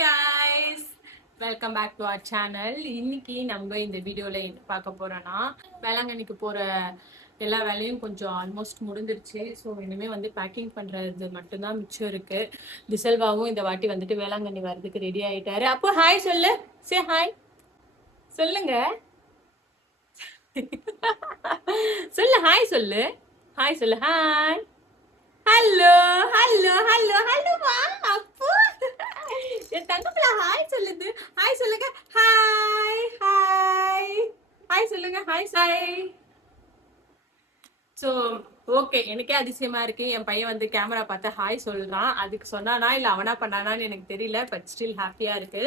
guys, welcome back to our channel. இன்னைக்கு நம்ம இந்த வீடியோல என்ன பார்க்க போறோம்னா, வேளாங்கண்ணிக்கு போற எல்லா வேலையும் கொஞ்சம் ஆல்மோஸ்ட் முடிஞ்சிருச்சு. ஸோ இனிமே வந்து பேக்கிங் பண்றது மட்டும்தான் மிச்சம் இருக்கு. திசல்வாவும் இந்த வாட்டி வந்துட்டு வேளாங்கண்ணி வர்றதுக்கு ரெடி ஆயிட்டாரு. அப்போ ஹாய் சொல்லு, சே ஹாய் சொல்லுங்க. சொல்லு ஹாய் சொல்லு, ஹாய் சொல்லு, hi hello hello hello hello மா அப்போ என் தங்கப்பிள்ள ஹாய் சொல்லுது. ஹாய் சொல்லுங்க, ஹாய் ஹாய் ஹாய் சொல்லுங்க, ஹாய் சாய். ஸோ ஓகே, எனக்கே அதிசயமா இருக்கு. என் பையன் வந்து கேமரா பார்த்து ஹாய் சொல்றான். அதுக்கு சொன்னானா இல்லை அவனா பண்ணானான்னு எனக்கு தெரியல. பட் ஸ்டில் ஹாப்பியா இருக்கு.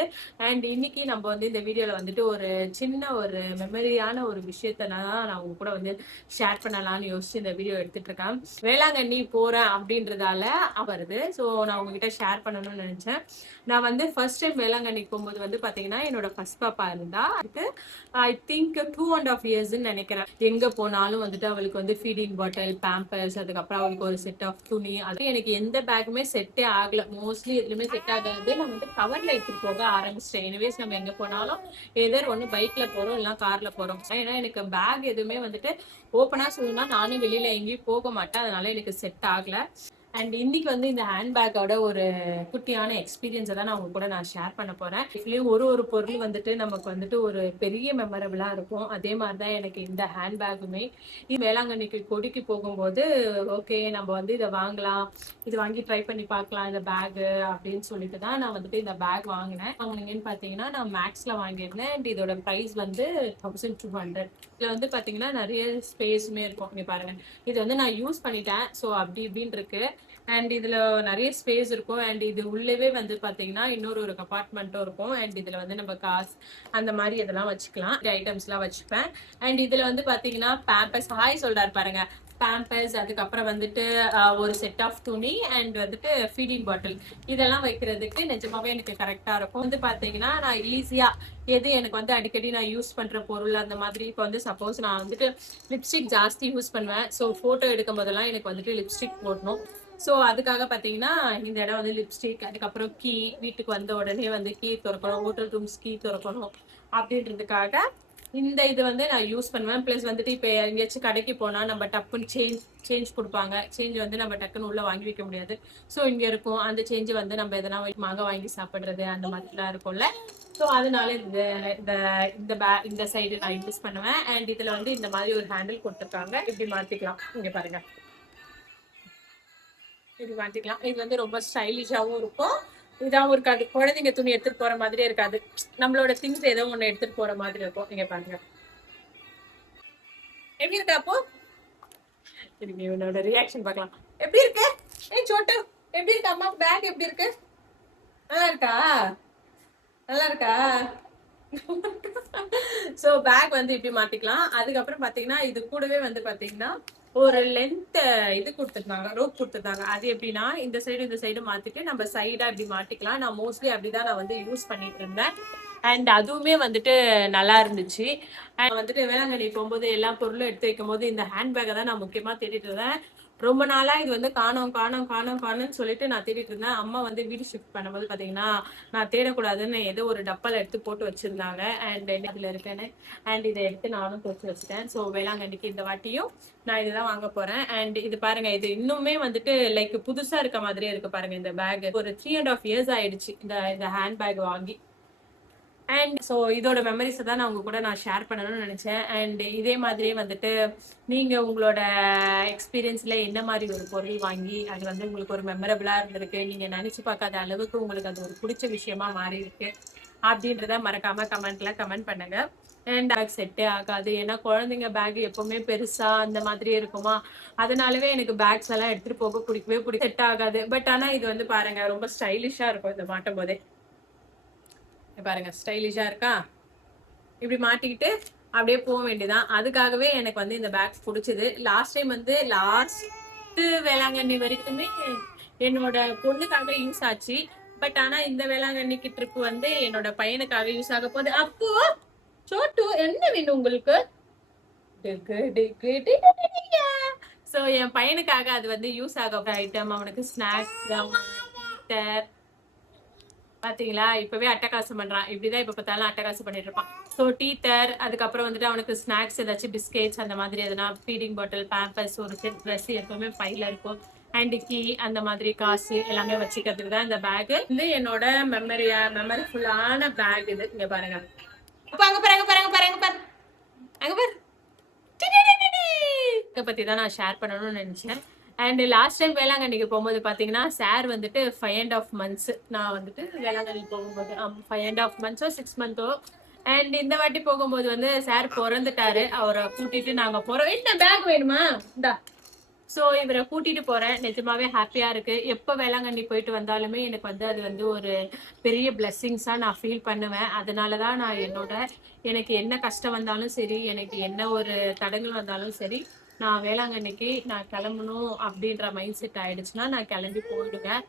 அண்ட் இன்னைக்கு நம்ம வந்து இந்த வீடியோல வந்துட்டு ஒரு சின்ன ஒரு மெமரியான ஒரு விஷயத்த நான் உங்க கூட வந்து ஷேர் பண்ணலாம்னு யோசிச்சு இந்த வீடியோ எடுத்துட்டு இருக்கேன். வேளாங்கண்ணி போறேன் அப்படின்றதால வருது. ஸோ நான் உங்ககிட்ட ஷேர் பண்ணணும்னு நினைச்சேன். நான் வந்து ஃபர்ஸ்ட் டைம் வேளாங்கண்ணிக்கு போகும்போது வந்து பாத்தீங்கன்னா என்னோட ஃபர்ஸ்ட் பாப்பா இருந்தா. ஐ திங்க் 2.5 years நினைக்கிறேன். எங்க போனாலும் வந்துட்டு அவளுக்கு வந்து ஃபீடிங் பாட்டில், பேம்பர்ஸ், அதுக்கப்புறம் அவளுக்கு ஒரு செட் ஆஃப் துணி, அது எனக்கு எந்த பேக்குமே செட்டே ஆகல. மோஸ்ட்லி எதுவுமே செட் ஆகாது. நான் வந்து கவர்ல எடுத்துட்டு போக ஆரம்பிச்சிட்டேன். எனிவேஸ் நம்ம எங்க போனாலும் ஏதோ ஒண்ணு பைக்ல போறோம் இல்ல கார்ல போறோம். ஏன்னா எனக்கு பேக் எதுவுமே வந்துட்டு ஓப்பனா சொல்லணும்னா நானும் வெளியில எங்கேயும் போக மாட்டேன். அதனால எனக்கு செட் ஆகல. அண்ட் இன்னைக்கு வந்து இந்த ஹேண்ட்பேக்கோட ஒரு குட்டியான எக்ஸ்பீரியன்ஸை தான் நான் உங்க கூட நான் ஷேர் பண்ண போறேன். இதுலயும் ஒரு பொருள் வந்துட்டு நமக்கு வந்துட்டு ஒரு பெரிய மெமரபிளா இருக்கும். அதே மாதிரிதான் எனக்கு இந்த ஹேண்ட்பேக்குமே. வேளாங்கண்ணிக்கு கொடிக்கு போகும்போது ஓகே நம்ம வந்து இதை வாங்கலாம், இது வாங்கி ட்ரை பண்ணி பார்க்கலாம் இந்த பேக் அப்படின்னு சொல்லிட்டு தான் நான் வந்துட்டு இந்த பேக் வாங்கினேன். வாங்கினீங்கன்னு பாத்தீங்கன்னா நான் மேக்ஸ்ல வாங்கியிருந்தேன். அண்ட் இதோட ப்ரைஸ் வந்து 1200. இதுல வந்து பாத்தீங்கன்னா நிறைய ஸ்பேஸுமே இருக்கும். இங்க பாருங்க, இது வந்து நான் யூஸ் பண்ணிட்டேன். ஸோ அப்படி இப்படின்னு இருக்கு. அண்ட் இதுல நிறைய ஸ்பேஸ் இருக்கும். அண்ட் இது உள்ளவே வந்து பாத்தீங்கன்னா இன்னொரு கம்பார்ட்மெண்ட்டும் இருக்கும். அண்ட் இதுல வந்து நம்ம காசு அந்த மாதிரி இதெல்லாம் வச்சுக்கலாம், ஐட்டம்ஸ் எல்லாம் வச்சுப்பேன். அண்ட் இதுல வந்து பாத்தீங்கன்னா பேம்பர்ஸ், ஹாய் சொல்றாரு பாருங்க, பேம்பர்ஸ், அதுக்கப்புறம் வந்துட்டு ஒரு செட் ஆஃப் துணி அண்ட் வந்துட்டு ஃபீடிங் பாட்டில், இதெல்லாம் வைக்கிறதுக்கு நிஜமாவே எனக்கு கரெக்டா இருக்கும். வந்து பாத்தீங்கன்னா நான் ஈஸியா எது எனக்கு வந்து அடிக்கடி நான் யூஸ் பண்ற பொருள் அந்த மாதிரி. இப்போ வந்து சப்போஸ் நான் வந்துட்டு லிப்ஸ்டிக் ஜாஸ்தி யூஸ் பண்ணுவேன். ஸோ போட்டோ எடுக்கும் போதெல்லாம் எனக்கு வந்துட்டு லிப்ஸ்டிக் போடணும். ஸோ அதுக்காக பார்த்தீங்கன்னா இந்த இடம் வந்து லிப்ஸ்டிக், அதுக்கப்புறம் கீ, வீட்டுக்கு வந்த உடனே வந்து கீ திறக்கணும், ஹோட்டல் ரூம்ஸ் கீ திறக்கணும் அப்படின்றதுக்காக இந்த இது வந்து நான் யூஸ் பண்ணுவேன். ப்ளஸ் வந்துட்டு இப்போ எங்கேயாச்சும் கடைக்கு போனால் நம்ம டப்புன்னு சேஞ்ச் கொடுப்பாங்க. சேஞ்ச் வந்து நம்ம டக்குன்னு உள்ள வாங்கி வைக்க முடியாது. ஸோ இங்கே இருக்கும் அந்த சேஞ்சு வந்து நம்ம எதனா மாங்க வாங்கி சாப்பிட்றது அந்த மாதிரிலாம் இருக்கும்ல. ஸோ அதனால இந்த சைடு நான் யூஸ் பண்ணுவேன். அண்ட் இதுல வந்து இந்த மாதிரி ஒரு ஹேண்டில் கொடுத்துருக்காங்க. இப்படி மாத்திக்கலாம். இங்க பாருங்க, இப்படி மாத்திக்கலாம். இது வந்து ரொம்ப ஸ்டைலிஷாவும் இருக்கும், இதாகவும் இருக்காது. குழந்தைங்க துணி எடுத்துட்டு போற மாதிரியே இருக்காது. நம்மளோட திங்ஸ் ஏதோ ஒண்ணு எடுத்துட்டு போற மாதிரி இருக்கும். நீங்க பாருங்க எப்படி இருக்கா. அப்போ இவனோட ரியாக்ஷன் பார்க்கலாம். எப்படி இருக்கு ஏய் சோட்டு, எப்படி இருக்கு அம்மா பேக்? எப்படி இருக்கு? நல்லா இருக்கா? நல்லா இருக்கா? ஸோ பேக் வந்து இப்படி மாத்திக்கலாம். அதுக்கப்புறம் பாத்தீங்கன்னா இது கூடவே வந்து பாத்தீங்கன்னா ஒரு லென்த் இது கொடுத்துருந்தாங்க, ரோப் கொடுத்துருந்தாங்க. அது எப்படின்னா இந்த சைடு மாத்திட்டு நம்ம சைடா இப்படி மாட்டிக்கலாம். நான் மோஸ்ட்லி அப்படிதான் நான் வந்து யூஸ் பண்ணிட்டு இருந்தேன். அண்ட் அதுவுமே வந்துட்டு நல்லா இருந்துச்சு. அண்ட் வந்துட்டு வேளாங்கண்ணி போகும்போது எல்லா பொருளும் எடுத்து வைக்கும் போது இந்த ஹேண்ட்பேக்கை தான் நான் முக்கியமா தேடிட்டு இருந்தேன். ரொம்ப நாளா இது வந்து காணோம்னு சொல்லிட்டு நான் தேடிட்டு இருந்தேன். அம்மா வந்து வீடு ஷிஃப்ட் பண்ணும்போது பாத்தீங்கன்னா நான் தேடக்கூடாதுன்னு ஏதோ ஒரு டப்பால எடுத்து போட்டு வச்சிருந்தாங்க. அண்ட் இதுல இருக்கேன்னு அண்ட் இதை எடுத்து நானும் போட்டு வச்சுட்டேன். ஸோ வேளாங்கண்ணிக்கு இந்த வாட்டியும் நான் இதுதான் வாங்க போறேன். அண்ட் இது பாருங்க, இது இன்னுமே வந்துட்டு லைக் புதுசா இருக்க மாதிரியே இருக்கு பாருங்க. இந்த பேக் ஒரு 3.5 years ஆயிடுச்சு இந்த ஹேண்ட் பேக் வாங்கி. அண்ட் ஸோ இதோட மெமரிஸை தான் நான் உங்க கூட நான் ஷேர் பண்ணணும்னு நினைச்சேன். அண்ட் இதே மாதிரியே வந்துட்டு நீங்க உங்களோட எக்ஸ்பீரியன்ஸ்ல என்ன மாதிரி ஒரு பொருள் வாங்கி அது வந்து உங்களுக்கு ஒரு மெமரபிளா இருந்திருக்கு, நீங்க நினைச்சு பார்க்காத அளவுக்கு உங்களுக்கு அது ஒரு பிடிச்ச விஷயமா மாறி இருக்கு அப்படின்றத மறக்காம கமெண்ட்ல கமெண்ட் பண்ணுங்க. அண்ட் பேக் செட்டே ஆகாது, ஏன்னா குழந்தைங்க பேக் எப்பவுமே பெருசா அந்த மாதிரியே இருக்குமா. அதனாலவே எனக்கு பேக்ஸ் எல்லாம் எடுத்துட்டு போக பிடிக்கவே செட் ஆகாது. பட் ஆனா இது வந்து பாருங்க ரொம்ப ஸ்டைலிஷா இருக்கும். இதை மாட்டும் போதே பாருங்க ஸ்டைலிஷா இருக்கா. இப்படி மாட்டிக்கிட்டு அப்படியே போக வேண்டியதான். அதுக்காகவே எனக்கு வந்து இந்த பேக் பிடிச்சது. லாஸ்ட் டைம் வந்து வேளாங்கண்ணி வரைக்குமே என்னோட பொண்ணுக்காக யூஸ் ஆச்சு. பட் ஆனா இந்த வேளாங்கண்ணிக்கு ட்ரிப் வந்து என்னோட பையனுக்காக யூஸ் ஆக போகுது. அப்போ சோட்டு என்ன வேணும் உங்களுக்கு? சோ என் பையனுக்காக அது வந்து யூஸ் ஆக ஐட்டம். அவனுக்கு ஸ்நாக்ஸ், பாத்தீங்களா, இப்பவே அட்டகாசம் பண்றான். இப்படிதான் இப்ப பார்த்தாலும் அட்டகாசம் பண்ணிட்டு இருப்பான். ஸோ டீத்தர், அதுக்கப்புறம் வந்துட்டு அவனுக்கு ஸ்நாக்ஸ் ஏதாச்சும் பிஸ்கெட்ஸ் அந்த மாதிரி எதனா, ஃபீடிங் பாட்டில், பேம்பர்ஸ், ஒரு செட் ட்ரெஸ் எப்பவுமே பையில இருக்கும். அண்ட் கீ அந்த மாதிரி காசு எல்லாமே வச்சுக்கிறதுக்கு தான் இந்த பேக். இது என்னோட மெமரிஃபுல்லான பேக். இது இங்க பாருங்க. அங்க பாரு அங்க பாரு அங்க பாரு அங்க பாரு அங்க பாரு. இதை பத்தி தான் நான் ஷேர் பண்ணணும்னு நினைச்சேன். அண்ட் லாஸ்ட் டைம் வேளாங்கண்ணிக்கு போகும்போது பாத்தீங்கன்னா சார் வந்துட்டு 5.5 months நான் வந்துட்டு வேளாங்கண்ணி போகும்போது 5.5 months 6 months. அண்ட் இந்த வாட்டி போகும்போது வந்து சார் பிறந்துட்டாரு. அவரை கூட்டிட்டு நாங்க போறோம். இந்த பேக் வேணுமா இந்தா. ஸோ இவரை கூட்டிட்டு போறேன். நிஜமாவே ஹாப்பியா இருக்கு. எப்போ வேளாங்கண்ணி போயிட்டு வந்தாலுமே எனக்கு வந்து அது வந்து ஒரு பெரிய பிளெஸ்ஸிங்ஸா நான் ஃபீல் பண்ணுவேன். அதனாலதான் நான் எனக்கு என்ன கஷ்டம் வந்தாலும் சரி, எனக்கு என்ன ஒரு தடங்கள் வந்தாலும் சரி, நான் வேளாங்கண்ணிக்கு நான் கிளம்பணும் அப்படின்ற மைண்ட் செட் ஆயிடுச்சுன்னா நான் கிளம்பி போயிடுவேன்.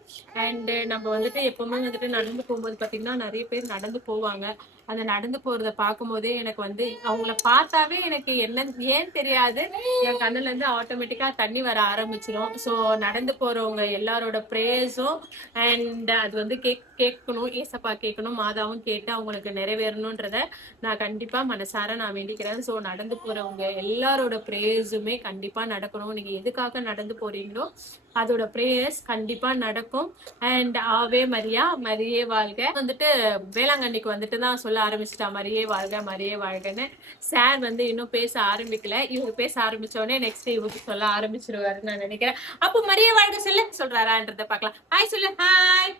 அண்ட் நம்ம வந்துட்டு எப்பவுமே வந்துட்டு நடந்து போகும்போது பாத்தீங்கன்னா நிறைய பேர் நடந்து போவாங்க. அந்த நடந்து போறத பார்க்கும் போதே எனக்கு வந்து அவங்கள பார்த்தாவே எனக்கு என்னன்னு ஏன் தெரியாது, என் கண்ணுல இருந்து ஆட்டோமேட்டிக்கா தண்ணி வர ஆரம்பிச்சிடும். ஸோ நடந்து போறவங்க எல்லாரோட ப்ரேயர்ஸும் அண்ட் அது வந்து கேட்கணும், ஏசப்பா கேட்கணும், மாதாவும் கேட்டு அவங்களுக்கு நிறைவேறணுன்றத நான் கண்டிப்பா மனசார நான் வேண்டிக்கிறேன். ஸோ நடந்து போறவங்க எல்லாரோட ப்ரேயர்ஸுமே கண்டிப்பா நடக்கணும். நீங்க எதுக்காக நடந்து போறீங்களோ அதோட ப்ரேயர்ஸ் கண்டிப்பா நடக்கும். அண்ட் ஆவே மரியா, மரியே வாழ்க. வந்துட்டு வேளாங்கண்ணிக்கு வந்துட்டு தான் சொல்ல ஆரம்பிச்சிட்டா மரியே வாழ்க மரியே வாழ்கன்னு. சார் வந்து இன்னும் பேச ஆரம்பிக்கல. இவங்க பேச ஆரம்பிச்ச உடனே நெக்ஸ்ட் இவருக்கு சொல்ல ஆரம்பிச்சிருவாருன்னு நான் நினைக்கிறேன். அப்போ மரியே வாழ்க சொல்றாரான்றத பார்க்கலாம். ஹாய் சொல்லு. Hi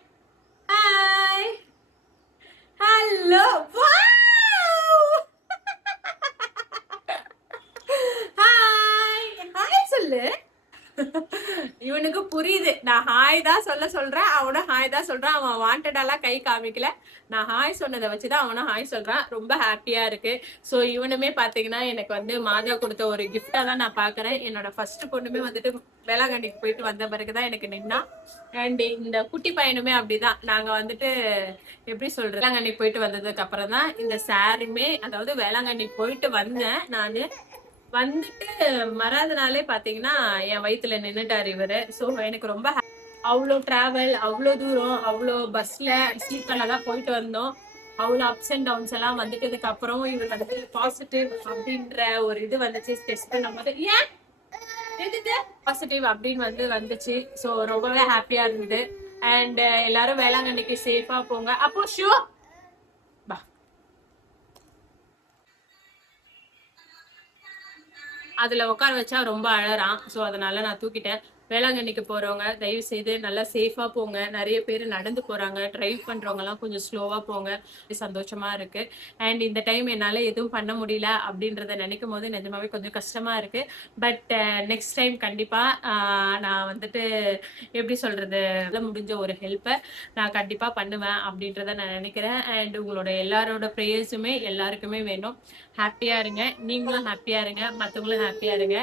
hi hello hi hi சொல்லு. இவனுக்கு புரியுது, நான் ஹாய் தான் சொல்றேன், அவனும் ஹாய் தான் சொல்றான். அவன் வாண்டடாலாம் கை காமிக்கல, நான் ஹாய் சொன்னதை வச்சுதான் அவனும் ஹாய் சொல்றான். ரொம்ப ஹாப்பியா இருக்கு. ஸோ இவனுமே பாத்தீங்கன்னா எனக்கு வந்து மாதா கொடுத்த ஒரு கிஃப்டா தான் நான் பாக்குறேன். என்னோட ஃபர்ஸ்ட் பொண்ணுமே வந்துட்டு வேளாங்கண்ணிக்கு போயிட்டு வந்த பிறகுதான் எனக்கு நின்னா. அண்ட் இந்த குட்டி பையனுமே அப்படிதான். நாங்க வந்துட்டு எப்படி சொல்றது, வேளாங்கண்ணி போயிட்டு வந்ததுக்கு அப்புறம் தான் இந்த சாருமே, அதாவது வேளாங்கண்ணி போயிட்டு வந்தேன் நானு, வந்துட்டு மறாத நாளே பாத்தீங்கன்னா என் வயித்துல நின்னுட்டாரு இவரு. சோ எனக்கு ரொம்ப அவ்வளோ டிராவல், அவ்வளோ தூரம், அவ்வளோ பஸ்ல ஸ்லீப்பர்ல தான் போயிட்டு வந்தோம். அவ்வளோ அப்ஸ் அண்ட் டவுன்ஸ் எல்லாம் வந்துட்டதுக்கு அப்புறம் இவர் வந்து பாசிட்டிவ் அப்படின்ற ஒரு இது வந்துச்சு. டெஸ்ட் பண்ணும் போது ஏன் பாசிட்டிவ் அப்படின்னு வந்துச்சு. ஸோ ரொம்பவே ஹாப்பியா இருந்தது. அண்ட் எல்லாரும் வேளாங்கண்ணிக்கு சேஃபா போங்க. அப்போ ஷூ அதுல உட்கார வச்சா ரொம்ப அழறான். ஸோ அதனால நான் தூக்கிட்டேன். வேளாங்கண்ணிக்கு போறவங்க தயவு செய்து நல்லா சேஃபா போங்க. நிறைய பேர் நடந்து போறாங்க, டிரைவ் பண்றவங்க எல்லாம் கொஞ்சம் ஸ்லோவா போங்க. சந்தோஷமா இருக்கு. அண்ட் இந்த டைம் என்னால எதுவும் பண்ண முடியல அப்படின்றத நினைக்கும் போது நிஜமாவே கொஞ்சம் கஷ்டமா இருக்கு. பட் நெக்ஸ்ட் டைம் கண்டிப்பா நான் வந்துட்டு எப்படி சொல்றது, முடிஞ்ச ஒரு ஹெல்ப்பை நான் கண்டிப்பா பண்ணுவேன் அப்படின்றத நான் நினைக்கிறேன். அண்ட் உங்களோட எல்லாரோட ப்ரேயர்ஸுமே எல்லாருக்குமே வேணும். ஹாப்பியா இருங்க, நீங்களும் ஹாப்பியா இருங்க, மற்றவங்களும் ஹாப்பியா இருங்க.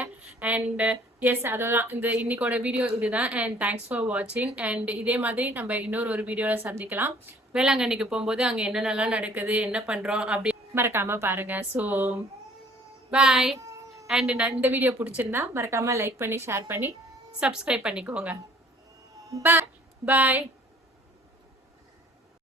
அண்ட் எஸ், அதெல்லாம் இந்த இன்னைக்கோட வீடியோ இதுதான். அண்ட் தேங்க்ஸ் ஃபார் வாட்சிங். அண்ட் இதே மாதிரி நம்ம இன்னொரு வீடியோல சந்திக்கலாம். வேளாங்கண்ணிக்கு போகும்போது அங்க என்னென்னலாம் நடக்குது, என்ன பண்றோம் அப்படி மறக்காம பாருங்க. So bye. அண்ட் இந்த வீடியோ பிடிச்சிருந்தா மறக்காம லைக் பண்ணி ஷேர் பண்ணி சப்ஸ்கிரைப் பண்ணிக்கோங்க. பாய் பாய்.